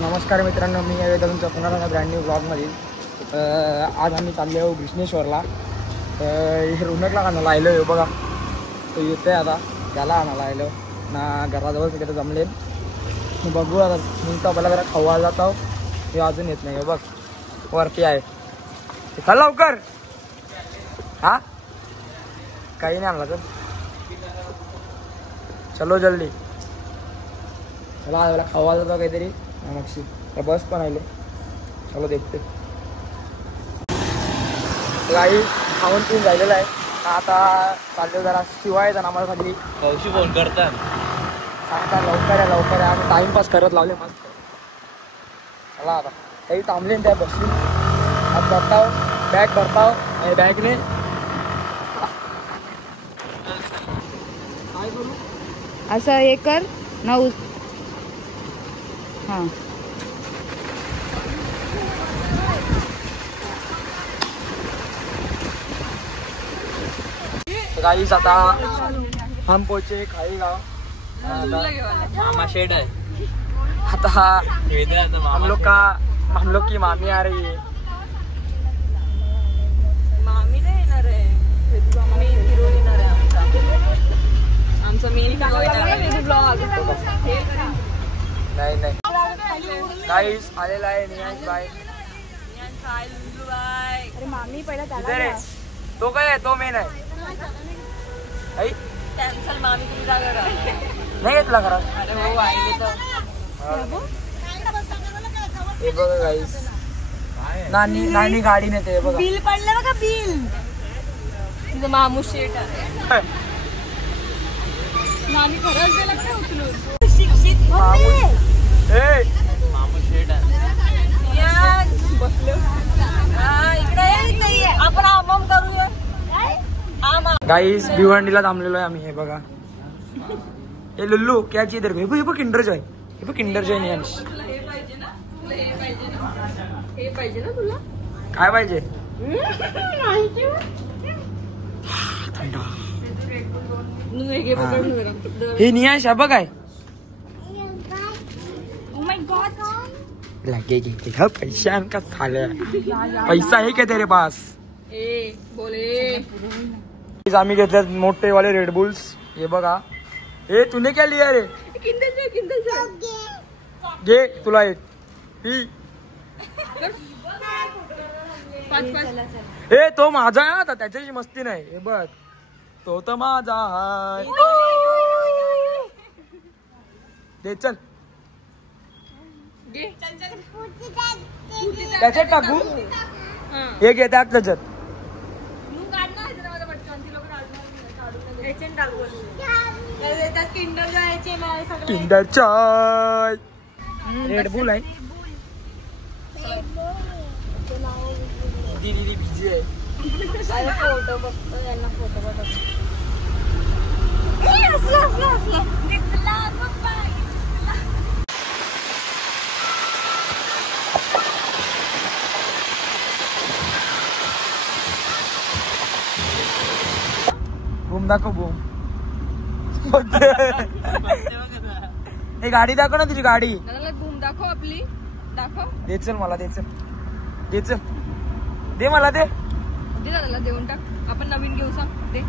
नमस्कार मित्रांनो, मी वेदा तुमच्या पुन्हा ब्रँड न्यू ब्लॉगमध्ये. आज आम्ही चाललो आहोत घृष्णेश्वरला. हे रोनकला आणायला आलो आहे बघा. तो येतो आहे आता, त्याला आणायला आलो ना. घराजवळ सगळं जमले. बघू आता मिळतो आपल्याला जरा खावायला जातो. हे अजून येत नाही. बघ वरती आहे. चल लवकर. हा काही नाही आणला तर चलो जल्दी. चला मला खावा जातो काहीतरी मक्षी. बस पण आले. चलो देखते. काही खाऊन पिऊन झालेलं आहे. आता चाललो जरा शिवाय येतात आम्हाला खाली. कौशी फोन करतात सांगता लवकर आहे लवकर आहे. आम्ही टाइमपास करत लावले मस्त. चला आता काही थांबले त्या बसून आज भरताव बॅग भरताव आणि बॅगने काय करू असं हे कर ना. हां गाईस आता हम पोचे खाई गाव. मामा शेड है. आता हम लोग की मामी आ रही है. मामी नाही येणार आहे. मी हिरो येणार आहे. आमचा मेन हिरो येणार आहे. नाही नाही गाईस आलेला आहे नियांश बाय. अरे मामी पहिला इधर आहे. तो काय आहे? तो मेन आहे. कॅन्सल मामी तुम्ही जा घरा. नाही घेतला घरात. अरे हो आईले तर हे बघा गाईस नानी नानी गाडी नेते बघा. बिल पडलं बघा बिल. तुझं मामू शेट आहे. मामी खरंच गेलं का उचलून. शिक्षित मामा शेड है. बसलो इकडे आपण आमाम करूया. गाईस भिवंडीला थांबलेलो आहे आम्ही. हे बघा हे लुल्लू क्या चीज हे बघ किंडर जॉय. हे बघ किंडर जॉय नियांश. हे पाहिजे ना. हे पाहिजे ना तुला. काय पाहिजे? हे नियांश आहे बघ काय. लगे पैसा का साले. पैसा है क्या तेरे पास? बोले आम्ही घेतल्यात मोठे वाले रेडबुल्स. हे बघा. हे तूने क्या लिया रे? घे तुला एक. हे तो माझा आहे आता, त्याच्याशी मस्ती नाही. हे बघ तो तर माझा आहे. दे चल. त्याच्यात टाकू. हे घे त्यात त्याच्यात. किंडर जॉय रेडबुल आहे. दीदी बिझी आहे. फोटो बघतो यांना. फोटो बघतो. बूम दाखव बूम. हे गाडी दाखव ना तुझी गाडी. बूम दाखव आपली. दाखव. दे चल मला. दे चल. दे चल. दे मला. दे दे दादाला देऊन टाक. आपण नवीन घेऊ. सांग दे.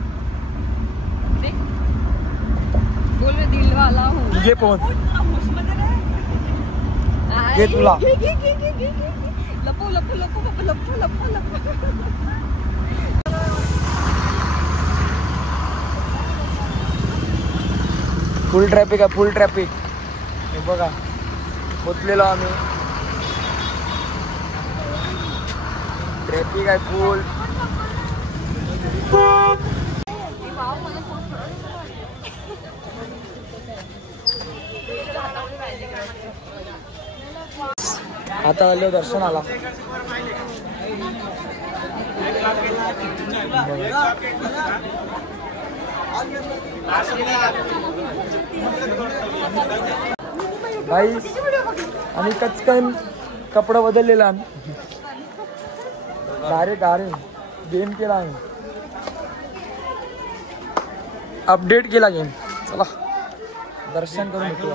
दे बोल रे दिलवाला हूँ. घे फोन. घे तुला. लपो लपो लपो लपो लपो लपो लपो. फुल ट्रॅफिक आहे. फुल ट्रॅफिक. हे बघा पोचलेलो आम्ही. ट्रॅफिक आहे फुल. आता आलो दर्शनाला. गाईस आणि कचकन कपडा बदललेला. डायरेक्ट गेम केला आम्ही. अपडेट केला गेम. चला दर्शन करून भेटू.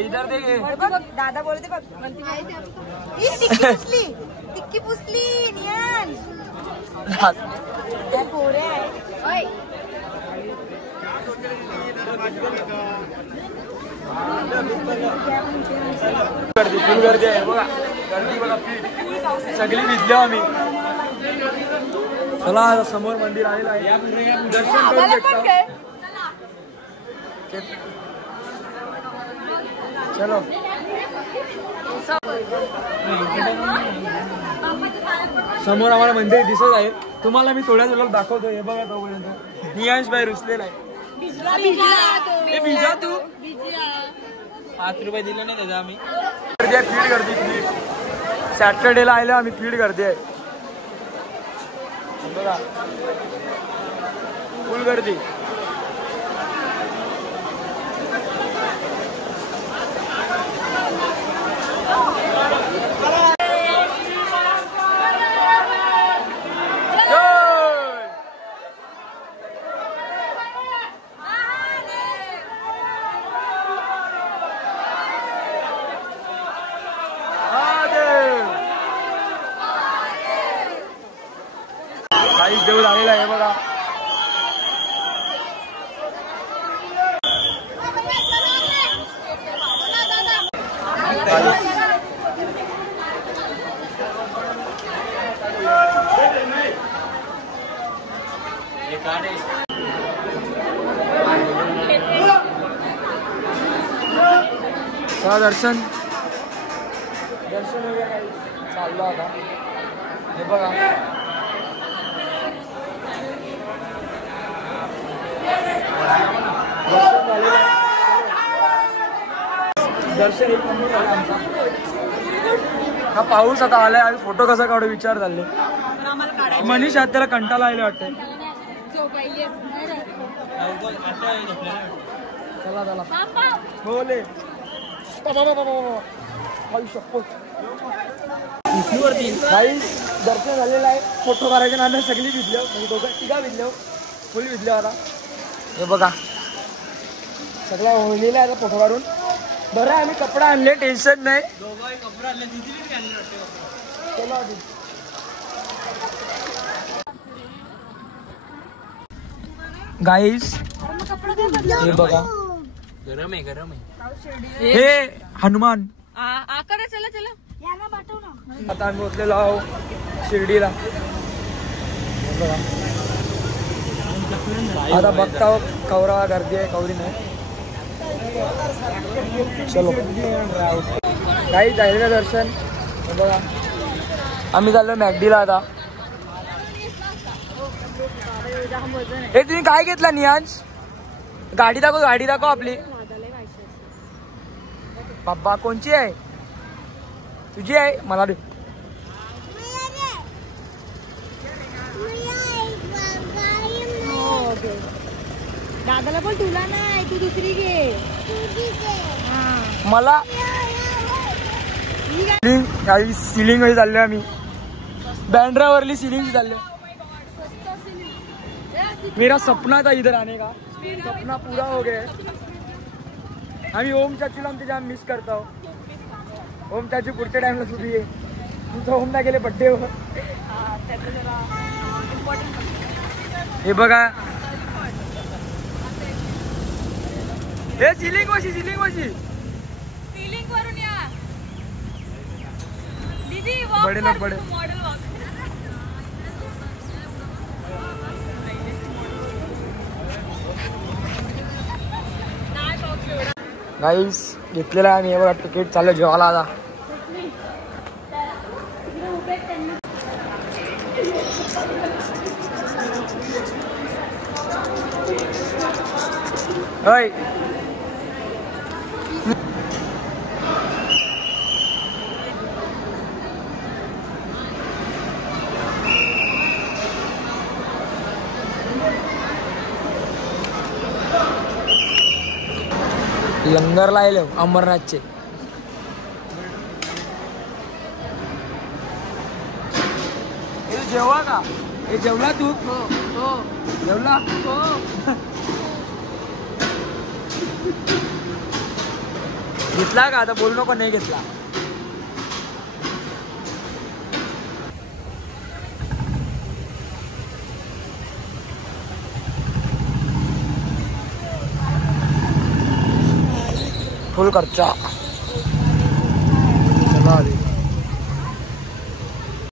इधर दे. दादा बोलते बघ टिक्की पुसली नियान पोरे गर्दी फुल गर्दी आहे बघा. गर्दी बघा सगळी भिजलो आम्ही. चला समोर मंदिर आलेलं आहे. दर्शन करून भेटतो. चलो समोर आम्हाला मंदिर दिसत आहे. तुम्हाला मी थोड्या वेळात दाखवतो. हे बघा तोपर्यंत नियांश भाई रुसलेला आहे. भिजा तू 5 रुपये दिले नाही त्याचा आम्ही. गर्दी आहे. फीड गर्दी फीड. सॅटर्डेला आलो आम्ही. फीड गर्दी आहे बघा. फुल गर्दी. देऊळ आलेला आहे बघा. दर्शन वगैरे चाललं आता. हे बघा दर्शन एक नंबर झालं आमचा. हा पाऊस आता आलाय. आम्ही फोटो कसा काढू विचार चालले. मनीष आज त्याला कंटाळा आले वाटते. चला चला बोले दर्शन झालेलं आहे. फोटो करायचे ना सगळी भिजलो. म्हणजे दोघं तिघा भिजलो. फुल भिजलो आता. हे बघा सगळ्या होळीला आहे फोटो काढून. बरं आम्ही कपडा आणले. टेन्शन नाही. गाईस हे बघा. गरम आहे. हे हनुमान. चला चला आता आम्ही पोचलेलो आहो शिर्डीला. बघा आता बघता कवरा गर्दी आहे. कवरी नाही. चलो काही जायचं दर्शन. बघा आम्ही चाललो मॅगडीला आता. हे तुम्ही काय घेतला नियांश? गाडी दाखव आपली. बाप्पा कोणची आहे? तुझी आहे? मला दे. दादाला पण तुला नाही. तू दुसरी घे. मला सिलिंग मध्ये चाललोय आम्ही. बँड्रावरली सिलिंग चालले. मेरा सपना था इधर आने का. सपना पूरा हो गया. आम्ही ओम चाचूला आमचे जाम मिस करतो. ओम चाचू पुढच्या टाइमला सुधी आहे. तुमचा ओमला गेले बड्डे वर. हे बघा हे सिलिंग वशी वरून या दीदी. बडे ना बडे. गाईस घेतलेला आहे आम्ही. हे बघा तिकीट चाललं जेवायला आता. होय लंगर लायले अमरनाथचे. हे जेवा का? हे जेवला तू? जेवला हो घेतला का आता बोलू नको नाही घेतला फुल खर्चा चला आधी